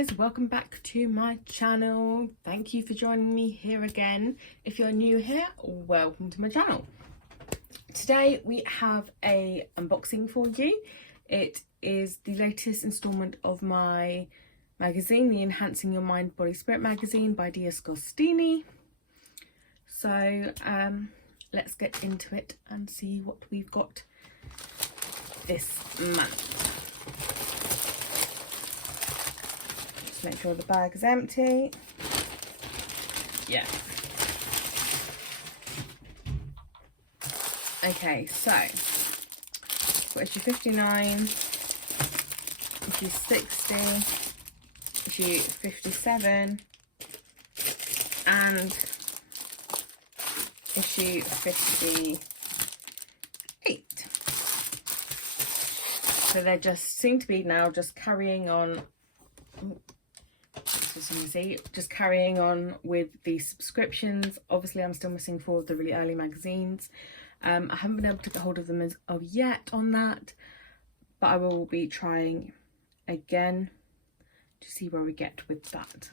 guys, welcome back to my channel. Thank you for joining me here again. If you're new here, welcome to my channel. Today we have a unboxing for you. It is the latest installment of my magazine, the Enhancing Your Mind, Body, Spirit magazine by deagostini. So let's get into it and see what we've got this month. Make sure the bag is empty. Yeah. Okay, so got issue 59, issue 60, issue 57, and issue 58. So they just seem to be now just carrying on. Just carrying on with the subscriptions. Obviously I'm still missing 4 of the really early magazines. I haven't been able to get hold of them as of yet on that, but I will be trying again to see where we get with that.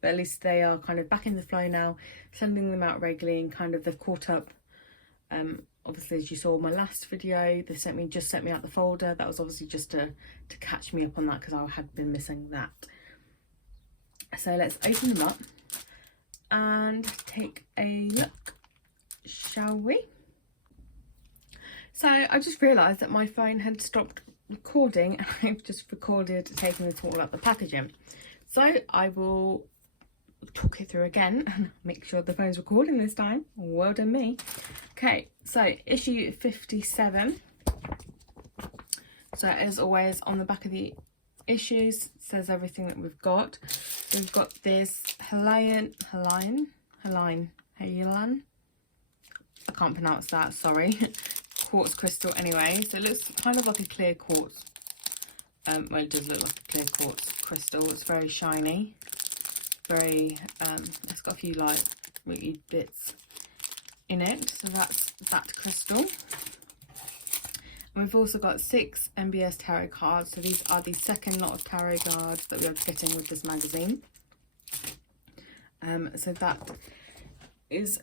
But at least they are kind of back in the flow now, sending them out regularly, and kind of they've caught up. Obviously, as you saw in my last video, they just sent me out the folder. That was obviously just to catch me up on that, because I had been missing that. So let's open them up and take a look, shall we? So I just realised that my phone had stopped recording, and I've just recorded taking this all out the packaging. So I will talk it through again and make sure the phone's recording this time. Well done me. Okay, so issue 57. So as always, on the back of the issues says everything that we've got. We've got this Halian, I can't pronounce that, sorry. Quartz crystal anyway. So it looks kind of like a clear quartz. Well, it does look like a clear quartz crystal. It's very shiny. Very, it's got a few like really bits in it. So that's that crystal. And we've also got 6 MBS tarot cards. So these are the second lot of tarot cards that we are getting with this magazine. So that is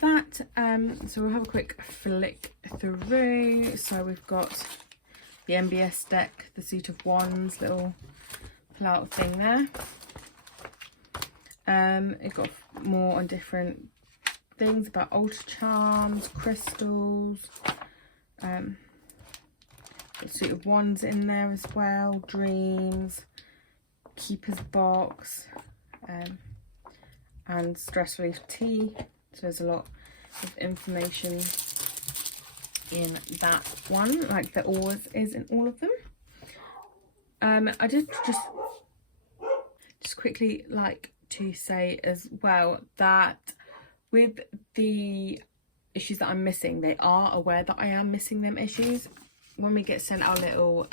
that. So we'll have a quick flick through. So we've got the MBS deck, the Suit of Wands, little pull-out thing there. It got more on different things about altar charms, crystals. Suit of Wands in there as well, dreams, keeper's box, and stress relief tea. So there's a lot of information in that one, like there always is in all of them. I did just quickly like to say as well that with the issues that I'm missing, they are aware that I am missing them issues. When we get sent our little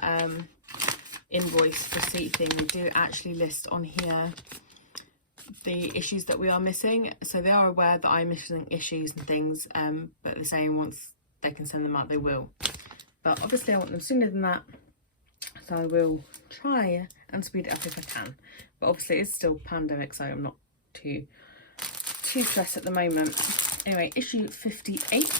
invoice receipt thing, we do actually list on here the issues that we are missing. So they are aware that I'm missing issues and things, but they're saying once they can send them out, they will. But obviously I want them sooner than that, so I will try and speed it up if I can. But obviously it's still pandemic, so I'm not too stressed at the moment. Anyway, issue 58.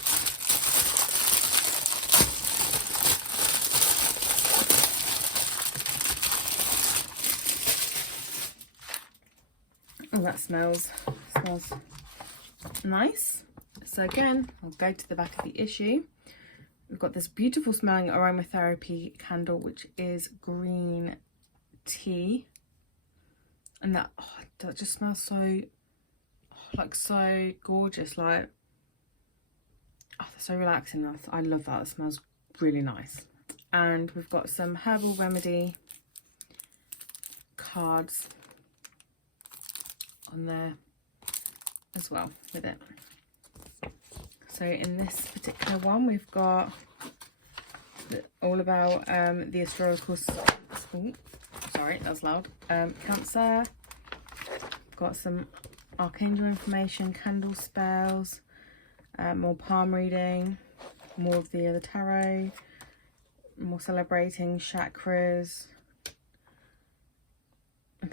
Oh, that smells nice. So again, I'll go to the back of the issue. We've got this beautiful smelling aromatherapy candle, which is green tea, and that just smells so so gorgeous. Like, so relaxing. I love that. It smells really nice. And we've got some herbal remedy cards on there as well with it. So in this particular one, we've got all about the astrological, sorry, that's loud, Cancer. Got some archangel information, candle spells, more palm reading, more of the other tarot, more celebrating chakras,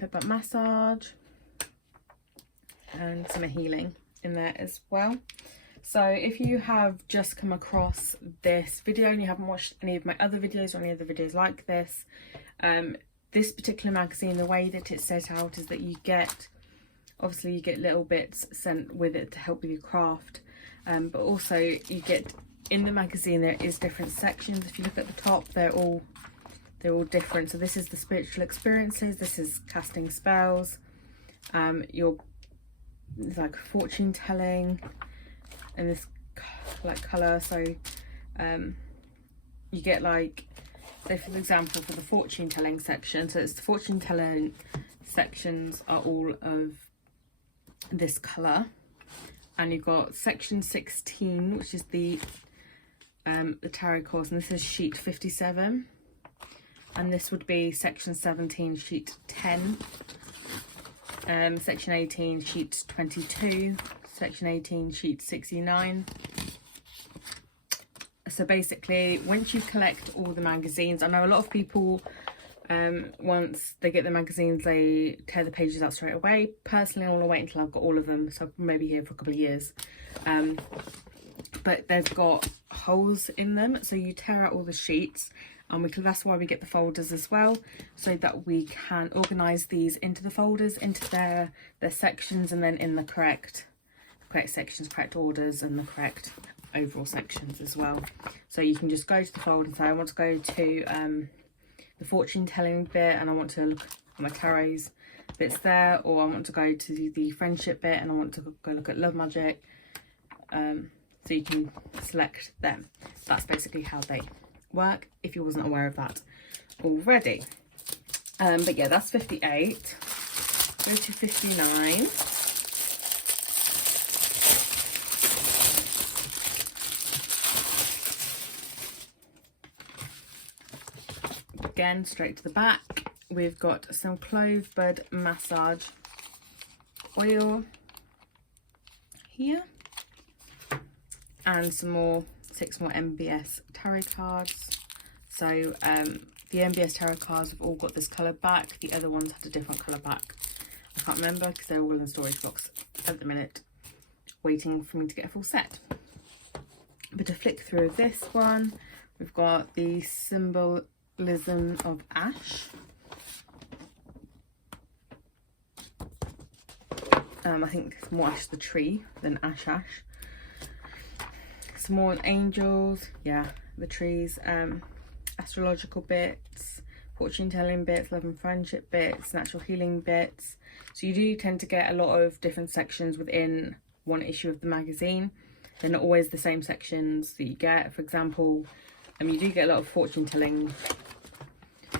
look at that massage and some healing in there as well. So if you have just come across this video and you haven't watched any of my other videos or any other videos like this, this particular magazine, the way that it's set out is that you get, obviously you get little bits sent with it to help with your craft, but also you get, in the magazine there is different sections. If you look at the top, they're all different. So this is the spiritual experiences, this is casting spells, your like fortune telling, and this like colour. So you get like, so for example, for the fortune telling section, so it's the fortune telling sections are all of this colour, and you've got section 16, which is the tarot cards, and this is sheet 57, and this would be section 17, sheet 10, section 18, sheet 22, section 18, sheet 69. So basically, once you collect all the magazines, I know a lot of people, once they get the magazines, they tear the pages out straight away. Personally, I want to wait until I've got all of them, so I'm maybe here for a couple of years. But they've got holes in them, so you tear out all the sheets, and that's why we get the folders as well, so that we can organise these into the folders, into their sections, and then in the correct sections, correct orders, and the correct overall sections as well. So you can just go to the folder and say, I want to go to the fortune telling bit, and I want to look at my tarots bits there, or I want to go to the friendship bit and I want to go look at love magic. So you can select them. That's basically how they work, if you wasn't aware of that already. But yeah, that's 58. Go to 59. Again, straight to the back, we've got some clove bud massage oil here, and some more, 6 more MBS tarot cards. So the MBS tarot cards have all got this colour back, the other ones had a different colour back. I can't remember because they're all in the storage box at the minute, waiting for me to get a full set. But to flick through this one, we've got the symbolism of ash. I think it's more ash the tree than ash. Some more angels, yeah, the trees, astrological bits, fortune telling bits, love and friendship bits, natural healing bits. So you do tend to get a lot of different sections within one issue of the magazine. They're not always the same sections that you get. For example, you do get a lot of fortune telling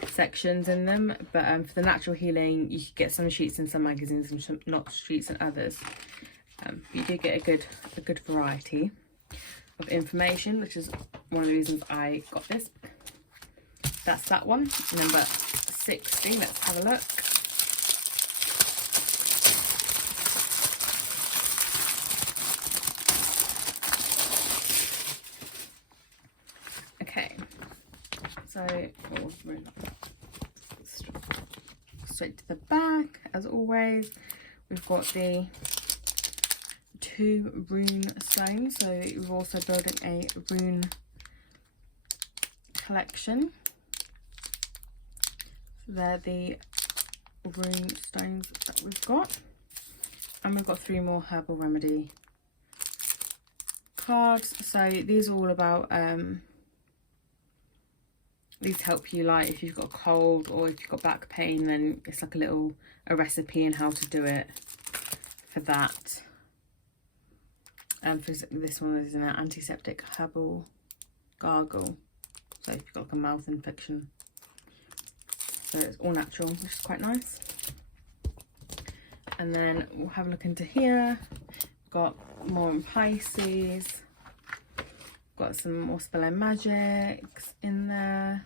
sections in them, but for the natural healing you could get some sheets in some magazines and some not sheets in others. You do get a good variety of information, which is one of the reasons I got this. That's that one, number 60. Let's have a look. Okay, so straight to the back, as always, we've got the 2 rune stones. So we're also building a rune collection. So they're the rune stones that we've got, and we've got 3 more herbal remedy cards. So these are all about these help you, like if you've got a cold or if you've got back pain, then it's like a recipe and how to do it for that. For this one is an antiseptic herbal gargle, so if you've got like a mouth infection. So it's all natural, which is quite nice. And then we'll have a look into here. Got more in Pisces. Got some more spell and magics in there.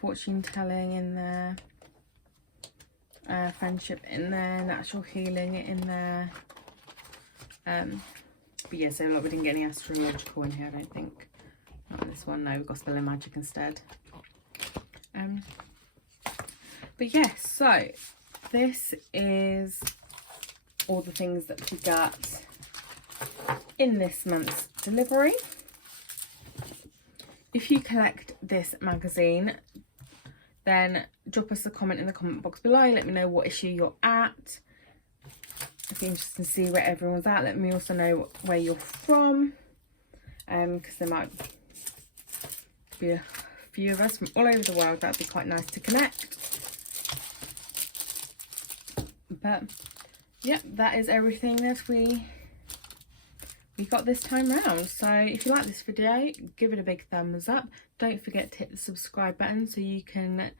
Fortune telling in there. Friendship in there. Natural healing in there. But yeah, so like we didn't get any astrological in here, I don't think. Not this one, no, we've got spell and magic instead. But yes, so this is all the things that we got in this month's delivery. If you collect this magazine, then drop us a comment in the comment box below. Let me know what issue you're at. It'd be interesting to see where everyone's at. Let me also know where you're from, because there might be a few of us from all over the world. That'd be quite nice to connect. But yeah, that is everything that we got this time round. So if you like this video, give it a big thumbs up. Don't forget to hit the subscribe button so you can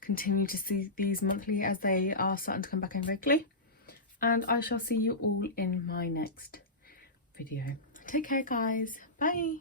continue to see these monthly as they are starting to come back in regularly. And I shall see you all in my next video. Take care, guys. Bye.